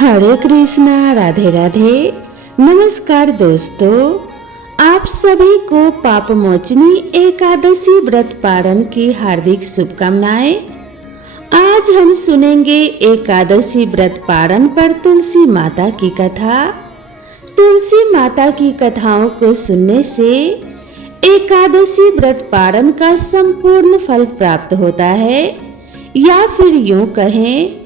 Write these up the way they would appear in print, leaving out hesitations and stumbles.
हरे कृष्णा, राधे राधे। नमस्कार दोस्तों, आप सभी को पाप मोचनी एकादशी व्रत पारण की हार्दिक शुभकामनाएं। आज हम सुनेंगे एकादशी व्रत पारण पर तुलसी माता की कथा। तुलसी माता की कथाओं को सुनने से एकादशी व्रत पारण का संपूर्ण फल प्राप्त होता है, या फिर यूं कहें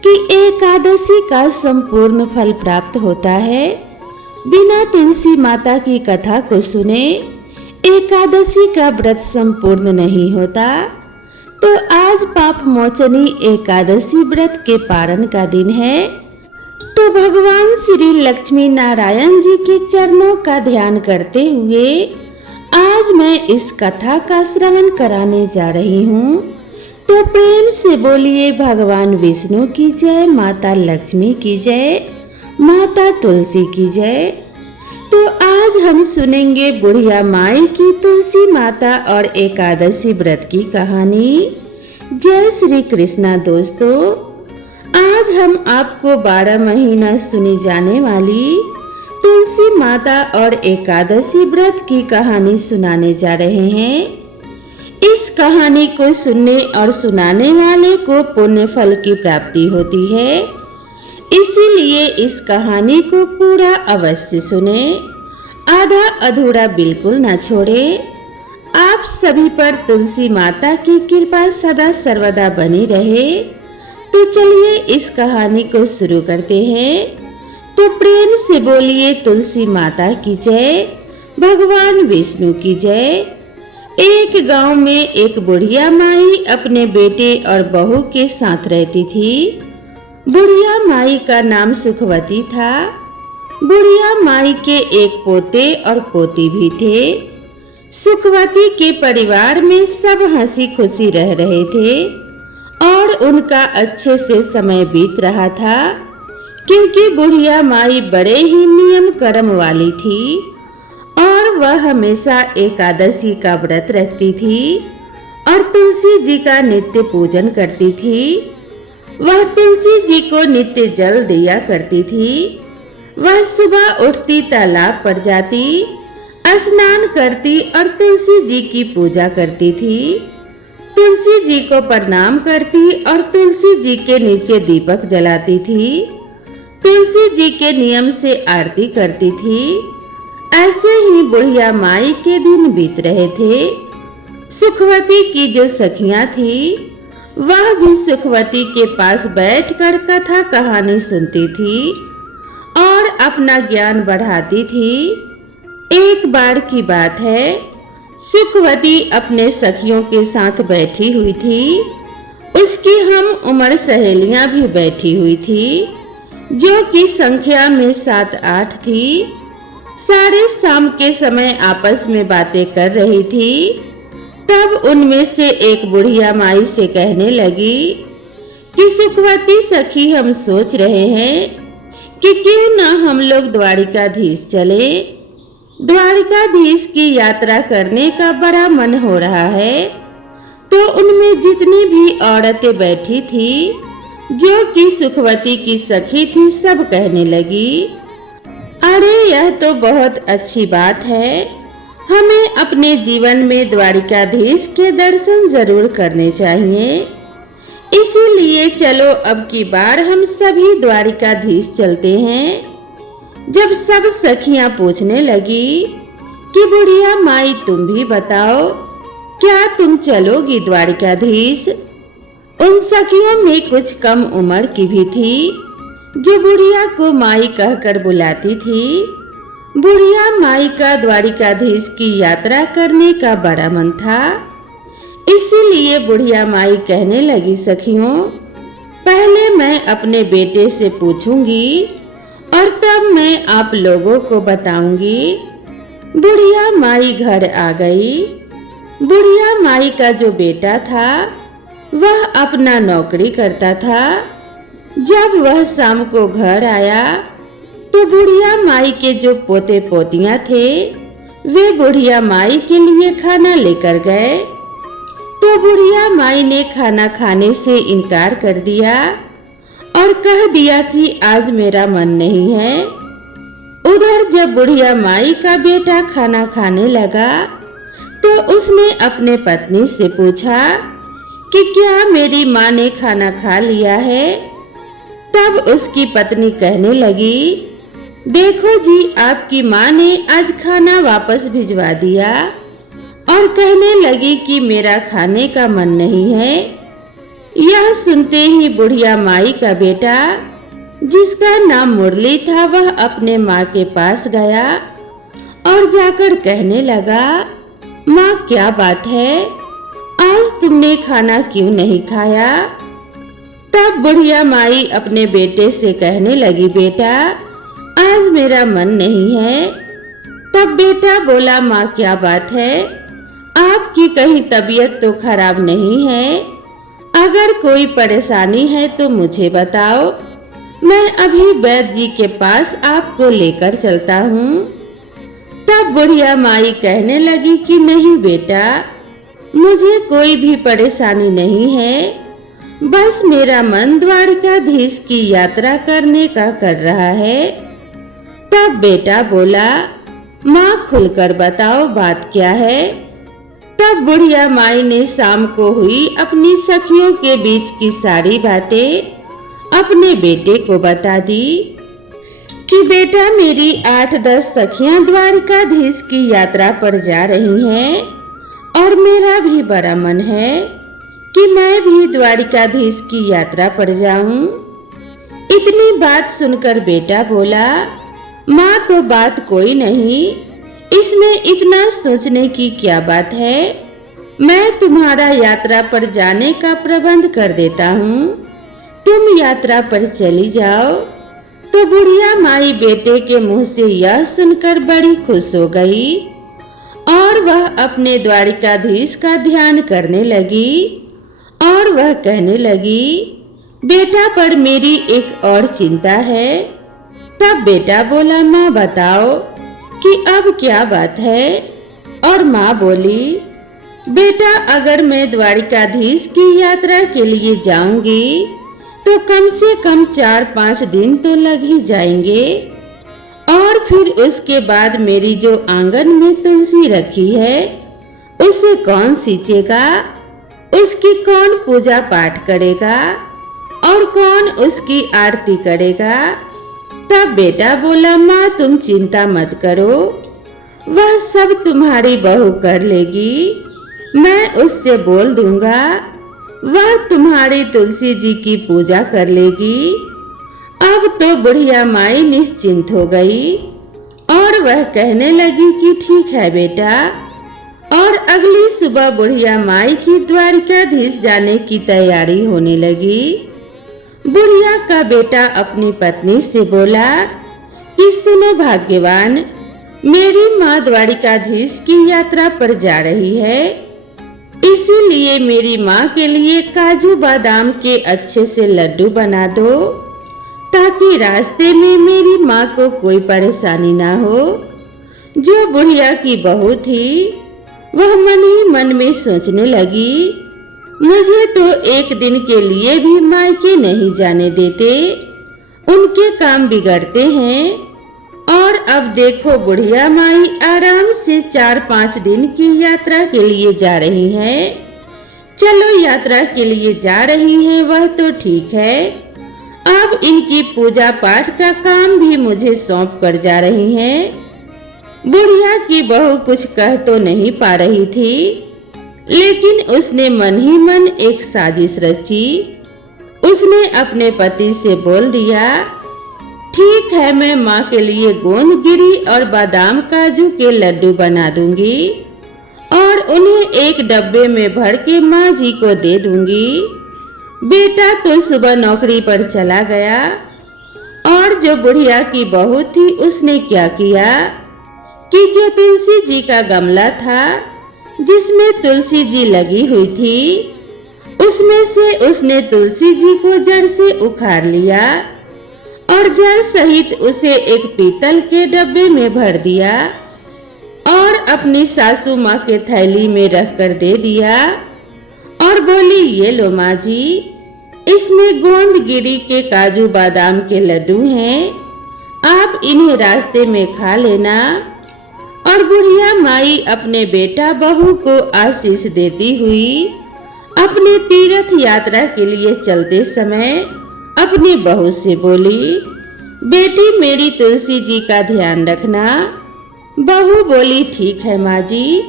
कि एकादशी का संपूर्ण फल प्राप्त होता है। बिना तुलसी माता की कथा को सुने एकादशी का व्रत संपूर्ण नहीं होता। तो आज पाप मोचनी एकादशी व्रत के पारण का दिन है, तो भगवान श्री लक्ष्मी नारायण जी के चरणों का ध्यान करते हुए आज मैं इस कथा का श्रवण कराने जा रही हूँ। तो प्रेम से बोलिए भगवान विष्णु की जय, माता लक्ष्मी की जय, माता तुलसी की जय। तो आज हम सुनेंगे बुढ़िया माई की तुलसी माता और एकादशी व्रत की कहानी। जय श्री कृष्णा दोस्तों, आज हम आपको 12 महीना सुनी जाने वाली तुलसी माता और एकादशी व्रत की कहानी सुनाने जा रहे हैं। इस कहानी को सुनने और सुनाने वाले को पुण्य फल की प्राप्ति होती है, इसीलिए इस कहानी को पूरा अवश्य सुने, आधा अधूरा बिल्कुल न छोड़े। आप सभी पर तुलसी माता की कृपा सदा सर्वदा बनी रहे। तो चलिए इस कहानी को शुरू करते हैं। तो प्रेम से बोलिए तुलसी माता की जय, भगवान विष्णु की जय। एक गांव में एक बुढ़िया माई अपने बेटे और बहू के साथ रहती थी। बुढ़िया माई का नाम सुखवती था। बुढ़िया माई के एक पोते और पोती भी थे। सुखवती के परिवार में सब हंसी खुशी रह रहे थे और उनका अच्छे से समय बीत रहा था, क्योंकि बुढ़िया माई बड़े ही नियम कर्म वाली थी और वह हमेशा एकादशी का व्रत रखती थी और तुलसी जी का नित्य पूजन करती थी। वह तुलसी जी को नित्य जल दिया करती थी। वह सुबह उठती, तालाब पर जाती, स्नान करती और तुलसी जी की पूजा करती थी। तुलसी जी को प्रणाम करती और तुलसी जी के नीचे दीपक जलाती थी। तुलसी जी के नियम से आरती करती थी। ऐसे ही बुढ़िया माई के दिन बीत रहे थे। सुखवती की जो सखियां थी वह भी सुखवती के पास बैठकर कथा कहानी सुनती थी और अपना ज्ञान बढ़ाती थी। एक बार की बात है, सुखवती अपने सखियों के साथ बैठी हुई थी। उसकी हम उम्र सहेलियां भी बैठी हुई थी, जो कि संख्या में 7-8 थी। सारे शाम के समय आपस में बातें कर रही थी। तब उनमें से एक बुढ़िया माई से कहने लगी कि सुखवती सखी, हम सोच रहे हैं कि क्यों ना हम लोग द्वारिकाधीश चले। द्वारिकाधीश की यात्रा करने का बड़ा मन हो रहा है। तो उनमें जितनी भी औरतें बैठी थी, जो कि सुखवती की सखी थी, सब कहने लगी, अरे यह तो बहुत अच्छी बात है, हमें अपने जीवन में द्वारिकाधीश के दर्शन जरूर करने चाहिए। इसीलिए चलो अब की बार हम सभी द्वारिकाधीश चलते हैं। जब सब सखियां पूछने लगी कि बुढ़िया माई तुम भी बताओ, क्या तुम चलोगी द्वारिकाधीश? उन सखियों में कुछ कम उम्र की भी थी, जो बुढ़िया को माई कहकर बुलाती थी। बुढ़िया माई का द्वारिकाधीश की यात्रा करने का बड़ा मन था। इसीलिए बुढ़िया माई कहने लगी, सखियों, पहले मैं अपने बेटे से पूछूंगी और तब मैं आप लोगों को बताऊंगी। बुढ़िया माई घर आ गई। बुढ़िया माई का जो बेटा था वह अपना नौकरी करता था। जब वह शाम को घर आया तो बुढ़िया माई के जो पोते पोतियां थे वे बुढ़िया माई के लिए खाना लेकर गए। तो बुढ़िया माई ने खाना खाने से इनकार कर दिया और कह दिया कि आज मेरा मन नहीं है। उधर जब बुढ़िया माई का बेटा खाना खाने लगा तो उसने अपने पत्नी से पूछा कि क्या मेरी माँ ने खाना खा लिया है। तब उसकी पत्नी कहने लगी, देखो जी, आपकी माँ ने आज खाना वापस भिजवा दिया। और कहने लगी कि मेरा खाने का मन नहीं है। यह सुनते ही बुढ़िया माई का बेटा, जिसका नाम मुरली था, वह अपने माँ के पास गया और जाकर कहने लगा, माँ क्या बात है, आज तुमने खाना क्यों नहीं खाया। तब बुढ़िया माई अपने बेटे से कहने लगी, बेटा आज मेरा मन नहीं है। तब बेटा बोला, माँ क्या बात है, आपकी कहीं तबीयत तो खराब नहीं है। अगर कोई परेशानी है तो मुझे बताओ, मैं अभी वैद्य जी के पास आपको लेकर चलता हूँ। तब बुढ़िया माई कहने लगी कि नहीं बेटा, मुझे कोई भी परेशानी नहीं है, बस मेरा मन द्वारिकाधीश की यात्रा करने का कर रहा है। तब बेटा बोला, माँ खुलकर बताओ बात क्या है। तब बुढ़िया माई ने शाम को हुई अपनी सखियों के बीच की सारी बातें अपने बेटे को बता दी कि बेटा, मेरी 8-10 सखियां द्वारिकाधीश की यात्रा पर जा रही हैं और मेरा भी बड़ा मन है कि मैं भी द्वारिकाधीश की यात्रा पर जाऊं। इतनी बात सुनकर बेटा बोला, माँ तो बात कोई नहीं, इसमें इतना सोचने की क्या बात है, मैं तुम्हारा यात्रा पर जाने का प्रबंध कर देता हूँ, तुम यात्रा पर चली जाओ। तो बुढ़िया माई बेटे के मुंह से यह सुनकर बड़ी खुश हो गई और वह अपने द्वारिकाधीश का ध्यान करने लगी और वह कहने लगी, बेटा पर मेरी एक और चिंता है। तब बेटा बोला, माँ बताओ कि अब क्या बात है। और माँ बोली, बेटा अगर मैं द्वारिकाधीश की यात्रा के लिए जाऊंगी तो कम से कम 4-5 दिन तो लग ही जाएंगे, और फिर उसके बाद मेरी जो आंगन में तुलसी रखी है उसे कौन सींचेगा, उसकी कौन पूजा पाठ करेगा और कौन उसकी आरती करेगा। तब बेटा बोला, माँ तुम चिंता मत करो, वह सब तुम्हारी बहू कर लेगी, मैं उससे बोल दूंगा, वह तुम्हारी तुलसी जी की पूजा कर लेगी। अब तो बुढ़िया माई निश्चिंत हो गई और वह कहने लगी कि ठीक है बेटा। और अगली सुबह बुढ़िया माई की द्वारिकाधीश जाने की तैयारी होने लगी। बुढ़िया का बेटा अपनी पत्नी से बोला कि सुनो भाग्यवान, मेरी माँ द्वारिकाधीश की यात्रा पर जा रही है, इसीलिए मेरी माँ के लिए काजू बादाम के अच्छे से लड्डू बना दो ताकि रास्ते में मेरी माँ को कोई परेशानी ना हो। जो बुढ़िया की बहू थी वह मन ही मन में सोचने लगी, मुझे तो एक दिन के लिए भी मायके नहीं जाने देते, उनके काम बिगड़ते हैं। और अब देखो बुढ़िया माई आराम से 4-5 दिन की यात्रा के लिए जा रही हैं। चलो यात्रा के लिए जा रही हैं वह तो ठीक है, अब इनकी पूजा पाठ का काम भी मुझे सौंप कर जा रही हैं। बुढ़िया की बहू कुछ कह तो नहीं पा रही थी, लेकिन उसने मन ही मन एक साजिश रची। उसने अपने पति से बोल दिया, ठीक है, मैं माँ के लिए गोंद गिरी और बादाम काजू के लड्डू बना दूंगी और उन्हें एक डब्बे में भर के माँ जी को दे दूंगी। बेटा तो सुबह नौकरी पर चला गया और जो बुढ़िया की बहू थी उसने क्या किया कि जो तुलसी जी का गमला था जिसमें तुलसी जी लगी हुई थी, उसमें से उसने तुलसी जी को जड़ से उखाड़ लिया और जड़ सहित उसे एक पीतल के डब्बे में भर दिया और अपनी सासू माँ के थैली में रख कर दे दिया और बोली, ये लो माँ जी, इसमें गोंदगिरी के काजू बादाम के लड्डू हैं, आप इन्हें रास्ते में खा लेना। और बुढ़िया माई अपने बेटा बहू को आशीष देती हुई अपने तीर्थ यात्रा के लिए चलते समय अपनी बहू से बोली, बेटी मेरी तुलसी जी का ध्यान रखना। बहू बोली, ठीक है माँ जी,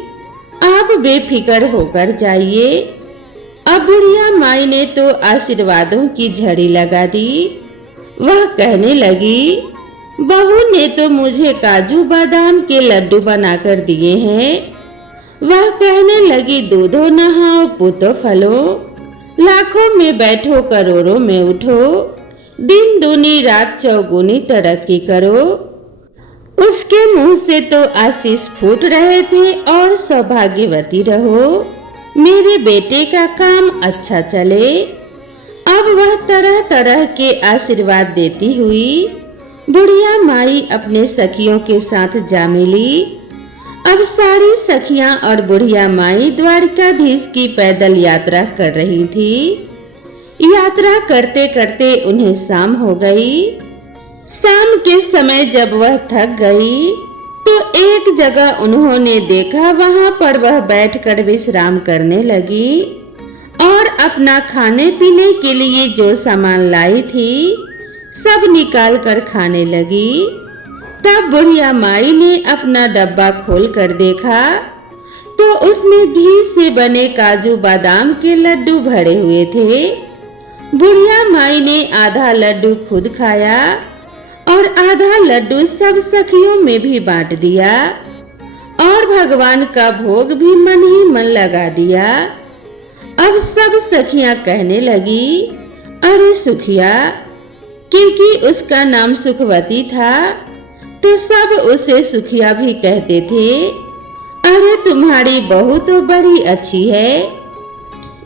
आप बेफिक्र होकर जाइए। अब बुढ़िया माई ने तो आशीर्वादों की झड़ी लगा दी। वह कहने लगी, बहू ने तो मुझे काजू बादाम के लड्डू बनाकर दिए हैं। वह कहने लगी, दूधो नहाओ पूतो फलो, लाखों में बैठो करोड़ों में उठो, दिन दूनी रात चौगुनी तरक्की करो। उसके मुंह से तो आशीष फूट रहे थे और सौभाग्यवती रहो, मेरे बेटे का काम अच्छा चले। अब वह तरह तरह के आशीर्वाद देती हुई बुढ़िया माई अपने सखियों के साथ जा मिली। अब सारी सखियां और बुढ़िया माई द्वारिकाधीश की पैदल यात्रा कर रही थी। यात्रा करते करते उन्हें शाम हो गई। शाम के समय जब वह थक गई तो एक जगह उन्होंने देखा, वहां पर वह बैठकर विश्राम करने लगी और अपना खाने पीने के लिए जो सामान लाई थी सब निकाल कर खाने लगी। तब बुढ़िया माई ने अपना डब्बा खोल कर देखा तो उसमें घी से बने काजू बादाम के लड्डू भरे हुए थे। बुढ़िया माई ने आधा लड्डू खुद खाया और आधा लड्डू सब सखियों में भी बांट दिया और भगवान का भोग भी मन ही मन लगा दिया। अब सब सखियां कहने लगी, अरे सुखिया, क्योंकि उसका नाम सुखवती था तो सब उसे सुखिया भी कहते थे। अरे तुम्हारी बहू तो बड़ी अच्छी है,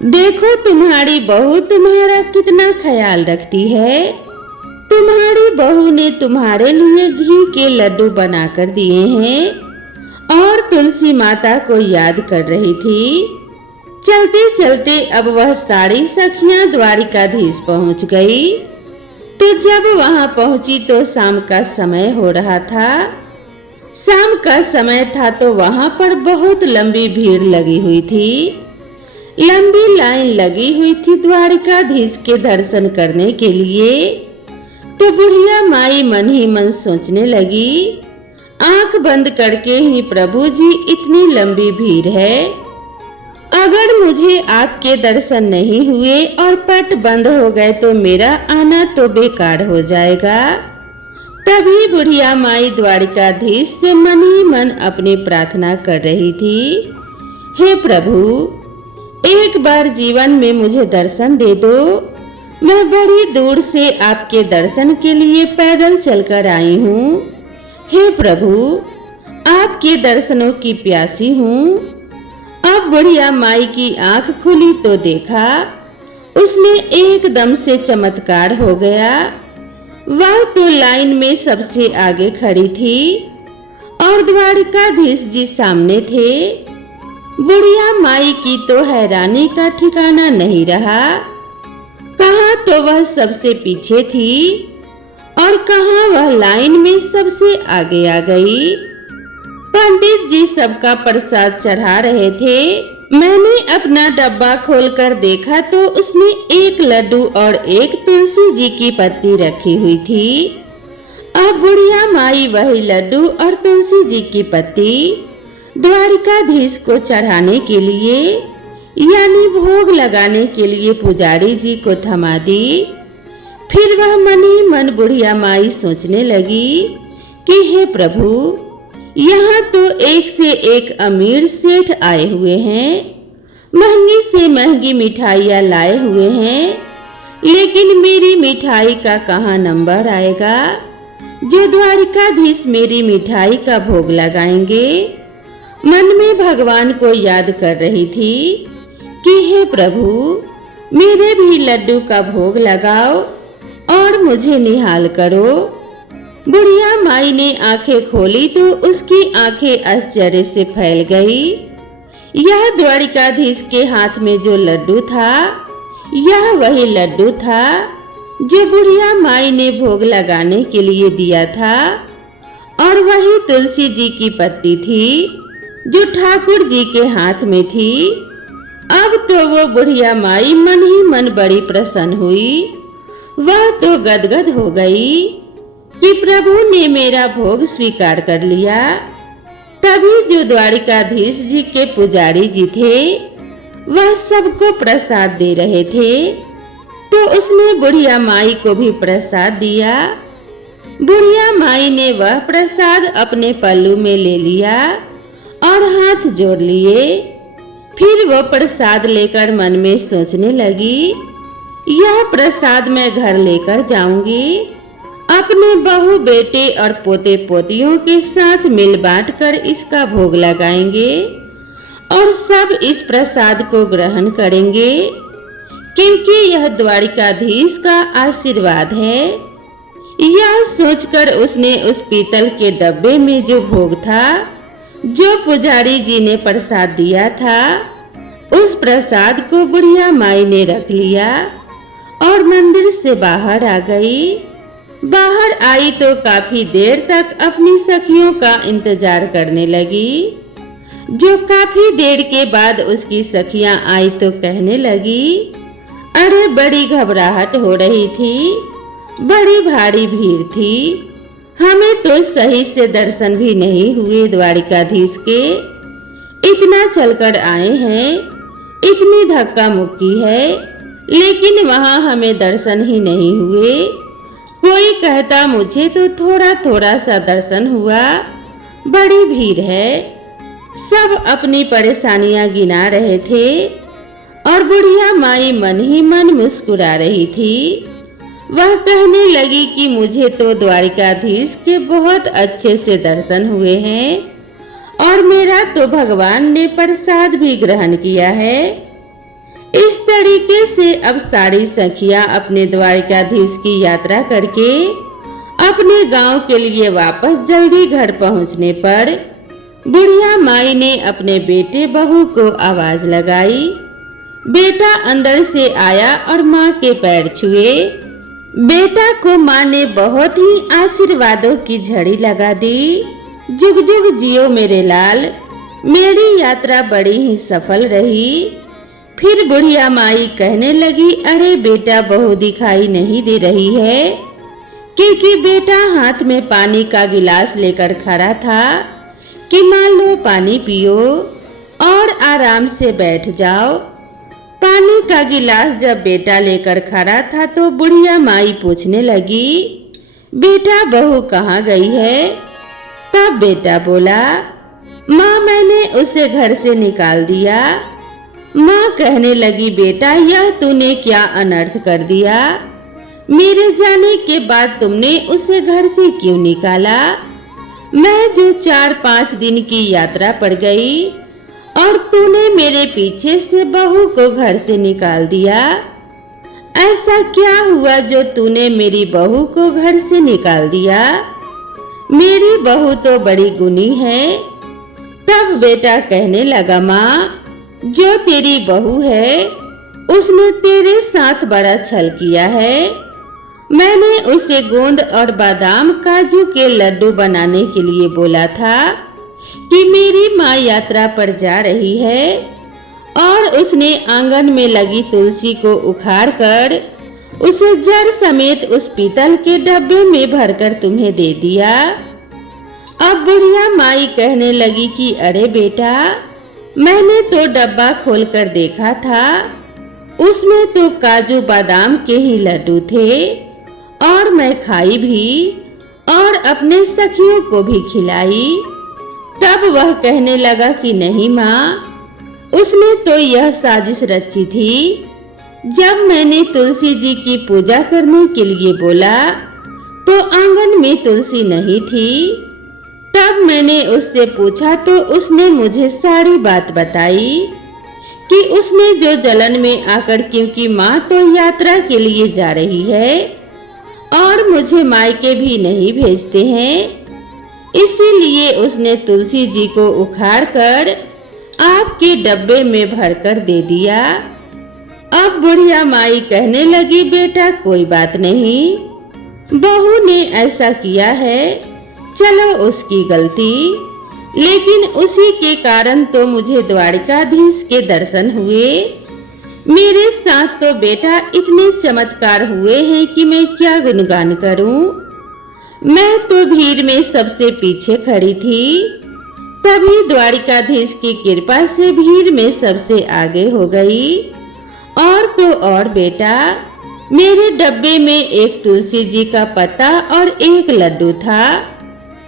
देखो तुम्हारी बहू तुम्हारा कितना ख्याल रखती है। तुम्हारी बहू ने तुम्हारे लिए घी के लड्डू बनाकर दिए हैं और तुलसी माता को याद कर रही थी। चलते चलते अब वह सारी सखियां द्वारिकाधीश पहुंच गई। तो जब वहां पहुंची तो शाम का समय हो रहा था। शाम का समय था तो वहां पर बहुत लंबी भीड़ लगी हुई थी। लंबी लाइन लगी हुई थी द्वारिकाधीश के दर्शन करने के लिए। तो बुढ़िया माई मन ही मन सोचने लगी, आंख बंद करके ही प्रभु जी इतनी लंबी भीड़ है, अगर मुझे आपके दर्शन नहीं हुए और पट बंद हो गए तो मेरा आना तो बेकार हो जाएगा। तभी बुढ़िया माई द्वारिकाधीश से मन ही मन अपनी प्रार्थना कर रही थी, हे प्रभु, एक बार जीवन में मुझे दर्शन दे दो। मैं बड़ी दूर से आपके दर्शन के लिए पैदल चलकर आई हूँ। हे प्रभु, आपके दर्शनों की प्यासी हूँ। अब बुढ़िया माई की आंख खुली तो देखा उसमें एकदम से चमत्कार हो गया। वह तो लाइन में सबसे आगे खड़ी थी और द्वारिकाधीश जी सामने थे। बुढ़िया माई की तो हैरानी का ठिकाना नहीं रहा। कहाँ तो वह सबसे पीछे थी और कहाँ वह लाइन में सबसे आगे आ गई। पंडित जी सबका प्रसाद चढ़ा रहे थे। मैंने अपना डब्बा खोलकर देखा तो उसमें एक लड्डू और एक तुलसी जी की पत्ती रखी हुई थी। अब बुढ़िया माई वही लड्डू और तुलसी जी की पत्ती द्वारिकाधीश को चढ़ाने के लिए यानी भोग लगाने के लिए पुजारी जी को थमा दी। फिर वह मन ही मन बुढ़िया माई सोचने लगी कि हे प्रभु, यहाँ तो एक से एक अमीर सेठ आए हुए हैं, महंगी से महंगी मिठाइयाँ लाए हुए हैं, लेकिन मेरी मिठाई का कहाँ नंबर आएगा जो द्वारिकाधीश मेरी मिठाई का भोग लगाएंगे। मन में भगवान को याद कर रही थी कि हे प्रभु, मेरे भी लड्डू का भोग लगाओ और मुझे निहाल करो। बुढ़िया माई ने आंखें खोली तो उसकी आंखें आश्चर्य से फैल गई। यह द्वारिकाधीश के हाथ में जो लड्डू था यह वही लड्डू था जो बुढ़िया माई ने भोग लगाने के लिए दिया था, और वही तुलसी जी की पत्ती थी जो ठाकुर जी के हाथ में थी। अब तो वो बुढ़िया माई मन ही मन बड़ी प्रसन्न हुई। वह तो गदगद हो गई कि प्रभु ने मेरा भोग स्वीकार कर लिया। तभी जो द्वारिकाधीश जी के पुजारी जी थे वह सबको प्रसाद दे रहे थे, तो उसने बुढ़िया माई को भी प्रसाद दिया। बुढ़िया माई ने वह प्रसाद अपने पल्लू में ले लिया और हाथ जोड़ लिए। फिर वो प्रसाद लेकर मन में सोचने लगी, यह प्रसाद मैं घर लेकर जाऊंगी, अपने बहू बेटे और पोते पोतियों के साथ मिल बांट कर इसका भोग लगाएंगे और सब इस प्रसाद को ग्रहण करेंगे, क्योंकि यह द्वारिकाधीश का आशीर्वाद है। यह सोचकर उसने उस पीतल के डब्बे में जो भोग था, जो पुजारी जी ने प्रसाद दिया था, उस प्रसाद को बुढ़िया माई ने रख लिया और मंदिर से बाहर आ गई। बाहर आई तो काफी देर तक अपनी सखियों का इंतजार करने लगी। जो काफी देर के बाद उसकी सखियां आई तो कहने लगी, अरे बड़ी घबराहट हो रही थी, बड़ी भारी भीड़ थी, हमें तो सही से दर्शन भी नहीं हुए द्वारिकाधीश के। इतना चलकर आए हैं, इतनी धक्का मुक्की है, लेकिन वहां हमें दर्शन ही नहीं हुए। कोई कहता मुझे तो थोड़ा थोड़ा सा दर्शन हुआ, बड़ी भीड़ है। सब अपनी परेशानियां गिना रहे थे और बुढ़िया माई मन ही मन मुस्कुरा रही थी। वह कहने लगी कि मुझे तो द्वारिकाधीश के बहुत अच्छे से दर्शन हुए हैं और मेरा तो भगवान ने प्रसाद भी ग्रहण किया है। इस तरीके से अब सारी सखियां अपने द्वारिकाधीश की यात्रा करके अपने गांव के लिए वापस जल्दी घर पहुंचने पर बुढ़िया माई ने अपने बेटे बहू को आवाज लगाई। बेटा अंदर से आया और माँ के पैर छुए। बेटा को माँ ने बहुत ही आशीर्वादों की झड़ी लगा दी। जुग जुग जियो मेरे लाल, मेरी यात्रा बड़ी ही सफल रही। फिर बुढ़िया माई कहने लगी, अरे बेटा बहू दिखाई नहीं दे रही है, क्योंकि बेटा हाथ में पानी का गिलास लेकर खड़ा था कि मान लो पानी पियो और आराम से बैठ जाओ। पानी का गिलास जब बेटा लेकर खड़ा था तो बुढ़िया माई पूछने लगी, बेटा बहू कहाँ गई है? तब बेटा बोला, माँ मैंने उसे घर से निकाल दिया। माँ कहने लगी, बेटा यह तूने क्या अनर्थ कर दिया? मेरे जाने के बाद तुमने उसे घर से क्यों निकाला? मैं जो 4-5 दिन की यात्रा पर गई और तूने मेरे पीछे से बहू को घर से निकाल दिया। ऐसा क्या हुआ जो तूने मेरी बहू को घर से निकाल दिया? मेरी बहू तो बड़ी गुणी है। तब बेटा कहने लगा, माँ जो तेरी बहू है उसने तेरे साथ बड़ा छल किया है। मैंने उसे गोंद और बादाम काजू के लड्डू बनाने के लिए बोला था कि मेरी माँ यात्रा पर जा रही है, और उसने आंगन में लगी तुलसी को उखाड़कर उसे जड़ समेत उस पीतल के डब्बे में भरकर तुम्हें दे दिया। अब बुढ़िया माई कहने लगी कि अरे बेटा, मैंने तो डब्बा खोलकर देखा था, उसमें तो काजू बादाम के ही लड्डू थे और मैं खाई भी और अपने सखियों को भी खिलाई। तब वह कहने लगा कि नहीं माँ, उसने तो यह साजिश रची थी। जब मैंने तुलसी जी की पूजा करने के लिए बोला तो आंगन में तुलसी नहीं थी। तब मैंने उससे पूछा तो उसने मुझे सारी बात बताई कि उसने जो जलन में आकर, क्योंकि माँ तो यात्रा के लिए जा रही है और मुझे मायके भी नहीं भेजते हैं, इसीलिए उसने तुलसी जी को उखाड़कर आपके डब्बे में भरकर दे दिया। अब बुढ़िया माई कहने लगी, बेटा कोई बात नहीं, बहू ने ऐसा किया है, चलो उसकी गलती, लेकिन उसी के कारण तो मुझे द्वारिकाधीश के दर्शन हुए। मेरे साथ तो बेटा इतने चमत्कार हुए हैं कि मैं क्या गुणगान करूं। मैं तो भीड़ में सबसे पीछे खड़ी थी, तभी द्वारिकाधीश की कृपा से भीड़ में सबसे आगे हो गई। और तो और बेटा, मेरे डब्बे में एक तुलसी जी का पत्ता और एक लड्डू था।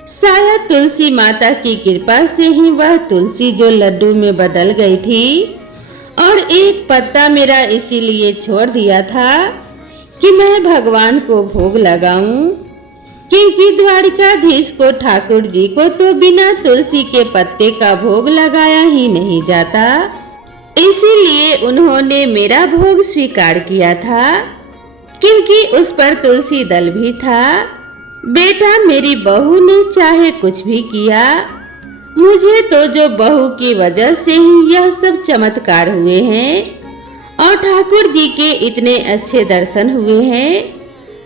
शायद तुलसी माता की कृपा से ही वह तुलसी जो लड्डू में बदल गई थी, और एक पत्ता मेरा इसीलिए छोड़ दिया था कि मैं भगवान को भोग लगाऊं, क्योंकि द्वारिकाधीश को ठाकुर जी को तो बिना तुलसी के पत्ते का भोग लगाया ही नहीं जाता, इसीलिए उन्होंने मेरा भोग स्वीकार किया था, क्योंकि उस पर तुलसी दल भी था। बेटा, मेरी बहू ने चाहे कुछ भी किया, मुझे तो जो बहू की वजह से ही यह सब चमत्कार हुए हैं और ठाकुर जी के इतने अच्छे दर्शन हुए हैं,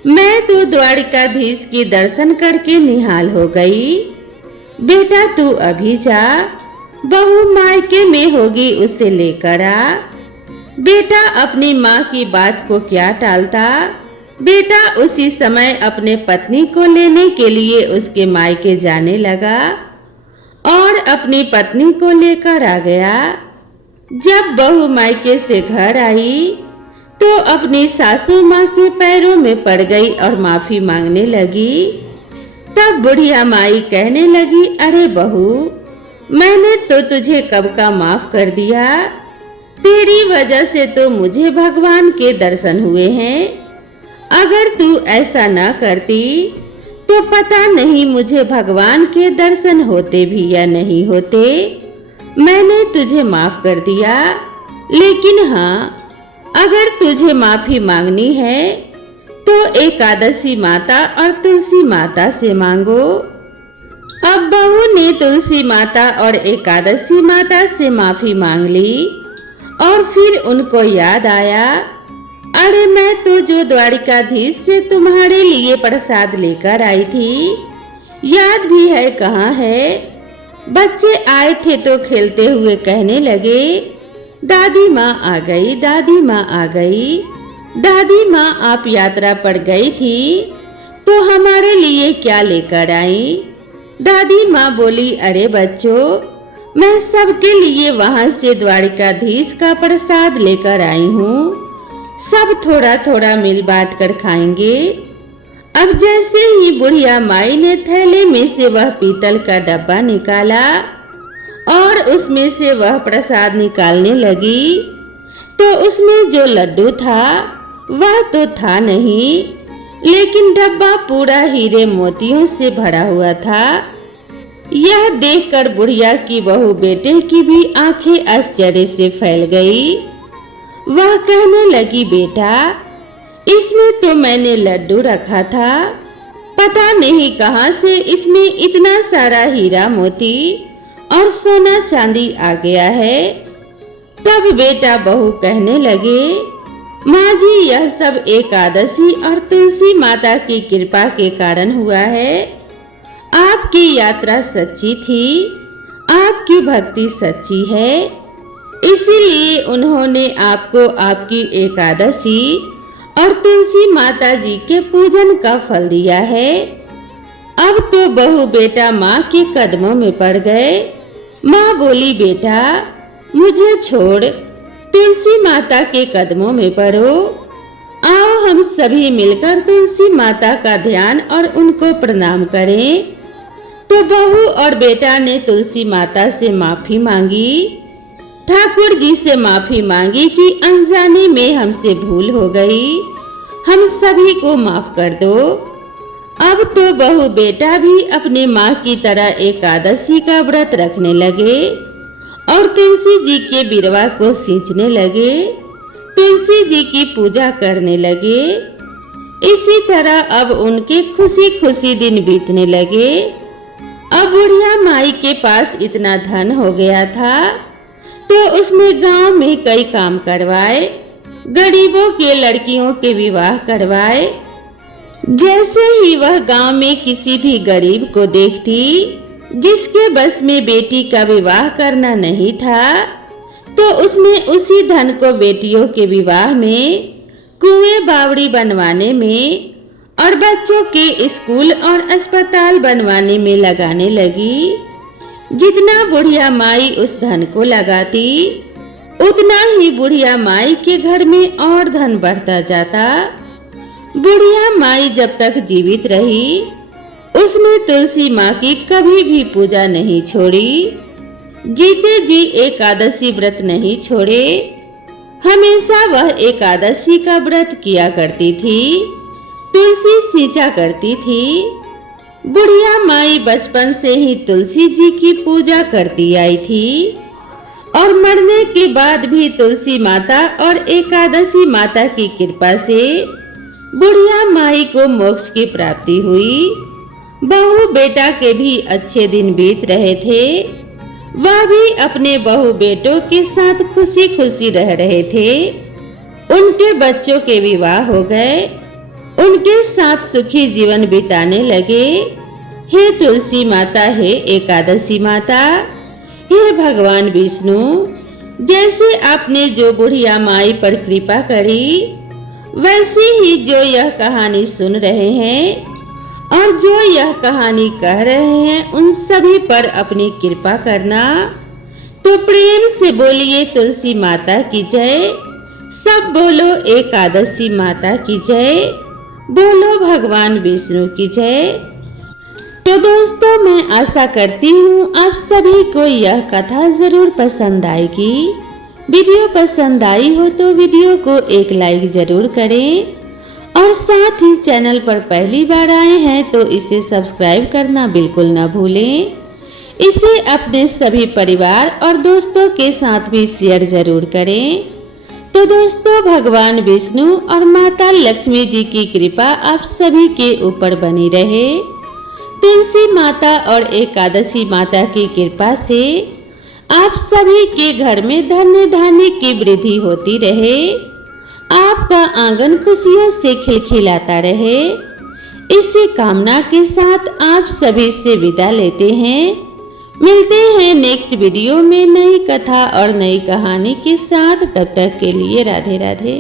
मैं तो द्वारिकाधीश की दर्शन करके निहाल हो गई। बेटा तू अभी जा, बहू मायके में होगी उसे लेकर आ। बेटा अपनी माँ की बात को क्या टालता। बेटा उसी समय अपने पत्नी को लेने के लिए उसके मायके जाने लगा और अपनी पत्नी को लेकर आ गया। जब बहू मायके से घर आई तो अपनी सासू माँ के पैरों में पड़ गई और माफी मांगने लगी। तब बुढ़िया माई कहने लगी, अरे बहू, मैंने तो तुझे कब का माफ कर दिया, तेरी वजह से तो मुझे भगवान के दर्शन हुए हैं। अगर तू ऐसा न करती तो पता नहीं मुझे भगवान के दर्शन होते भी या नहीं होते। मैंने तुझे माफ कर दिया, लेकिन हाँ, अगर तुझे माफी मांगनी है तो एकादशी माता और तुलसी माता से मांगो। अब बहू ने तुलसी माता और एकादशी माता से माफी मांग ली और फिर उनको याद आया, अरे मैं तो जो द्वारिकाधीश से तुम्हारे लिए प्रसाद लेकर आई थी, याद भी है कहाँ है। बच्चे आए थे तो खेलते हुए कहने लगे, दादी माँ आ गई, दादी माँ आ गई। दादी माँ आप यात्रा पर गई थी तो हमारे लिए क्या लेकर आई। दादी माँ बोली, अरे बच्चों, मैं सबके लिए वहाँ से द्वारिकाधीश का प्रसाद लेकर आई हूँ, सब थोड़ा थोड़ा मिल बांट कर खाएंगे। अब जैसे ही बुढ़िया माई ने थैले में से वह पीतल का डब्बा निकाला और उसमें से वह प्रसाद निकालने लगी, तो उसमें जो लड्डू था वह तो था नहीं, लेकिन डब्बा पूरा हीरे मोतियों से भरा हुआ था। यह देखकर बुढ़िया की बहू बेटे की भी आंखें आश्चर्य से फैल गई। वह कहने लगी, बेटा, इसमें तो मैंने लड्डू रखा था, पता नहीं कहां से इसमें इतना सारा हीरा मोती और सोना चांदी आ गया है। तब बेटा बहू कहने लगे, माँ जी, यह सब एकादशी और तुलसी माता की कृपा के कारण हुआ है। आपकी यात्रा सच्ची थी, आपकी भक्ति सच्ची है, इसीलिए उन्होंने आपको आपकी एकादशी और तुलसी माता जी के पूजन का फल दिया है। अब तो बहू बेटा माँ के कदमों में पड़ गए। माँ बोली, बेटा मुझे छोड़, तुलसी माता के कदमों में पड़ो। आओ हम सभी मिलकर तुलसी माता का ध्यान और उनको प्रणाम करें। तो बहू और बेटा ने तुलसी माता से माफी मांगी, ठाकुर जी से माफी मांगी कि अनजाने में हमसे भूल हो गई, हम सभी को माफ कर दो। अब तो बहू बेटा भी अपने माँ की तरह एकादशी का व्रत रखने लगे और तुलसी जी के बिरवा को सींचने लगे, तुलसी जी की पूजा करने लगे। इसी तरह अब उनके खुशी खुशी दिन बीतने लगे। अब बुढ़िया माई के पास इतना धन हो गया था तो उसने गांव में कई काम करवाए गरीबों के लड़कियों के विवाह करवाए। जैसे ही वह गांव में किसी भी गरीब को देखती जिसके बस में बेटी का विवाह करना नहीं था, तो उसने उसी धन को बेटियों के विवाह में, कुएं बावड़ी बनवाने में और बच्चों के स्कूल और अस्पताल बनवाने में लगाने लगी। जितना बुढ़िया माई उस धन को लगाती, उतना ही बुढ़िया माई के घर में और धन बढ़ता जाता। बुढ़िया माई जब तक जीवित रही, उसने तुलसी माँ की कभी भी पूजा नहीं छोड़ी। जीते जी एकादशी व्रत नहीं छोड़े। हमेशा वह एकादशी का व्रत किया करती थी, तुलसी सींचा करती थी। बुढ़िया माई बचपन से ही तुलसी जी की पूजा करती आई थी और मरने के बाद भी तुलसी माता और एकादशी माता की कृपा से बुढ़िया माई को मोक्ष की प्राप्ति हुई। बहू बेटा के भी अच्छे दिन बीत रहे थे। वह भी अपने बहू बेटों के साथ खुशी खुशी रह रहे थे। उनके बच्चों के विवाह हो गए, उनके साथ सुखी जीवन बिताने लगे। हे तुलसी माता, हे एकादशी माता, हे भगवान विष्णु, जैसे आपने जो बुढ़िया माई पर कृपा करी, वैसे ही जो यह कहानी सुन रहे हैं और जो यह कहानी कह रहे हैं, उन सभी पर अपनी कृपा करना। तो प्रेम से बोलिए तुलसी माता की जय। सब बोलो एकादशी माता की जय। बोलो भगवान विष्णु की जय। तो दोस्तों, मैं आशा करती हूँ आप सभी को यह कथा जरूर पसंद आएगी। वीडियो पसंद आई हो तो वीडियो को एक लाइक जरूर करें और साथ ही चैनल पर पहली बार आए हैं तो इसे सब्सक्राइब करना बिल्कुल ना भूलें। इसे अपने सभी परिवार और दोस्तों के साथ भी शेयर जरूर करें। तो दोस्तों, भगवान विष्णु और माता लक्ष्मी जी की कृपा आप सभी के ऊपर बनी रहे। तुलसी माता और एकादशी माता की कृपा से आप सभी के घर में धन्य धान्य की वृद्धि होती रहे। आपका आंगन खुशियों से खिलखिलाता रहे। इसी कामना के साथ आप सभी से विदा लेते हैं। मिलते हैं नेक्स्ट वीडियो में नई कथा और नई कहानी के साथ। तब तक के लिए राधे राधे।